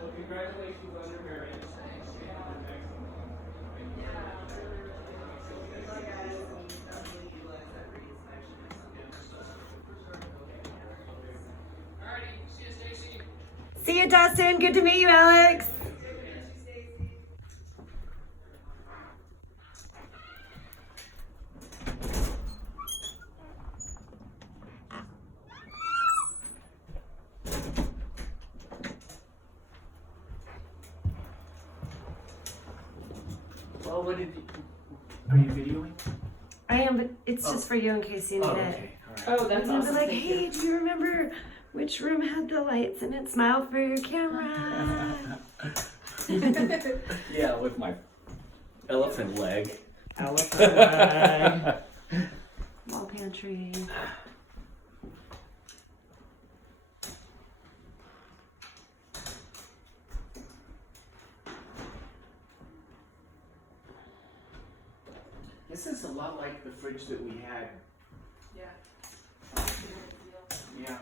Well, congratulations on your marriage. See you, Dustin. Good to meet you, Alex. Well, what did you... Are you videoing? I am, but it's just for you in case you need it. Okay. All right. Oh, that's And awesome. I'll be like, Thank hey, you. do you remember which room had the lights in it? Smile for your camera. Yeah, with my elephant leg. Elephant leg. Wall pantry. This is a lot like the fridge that we had. Yeah. Yeah.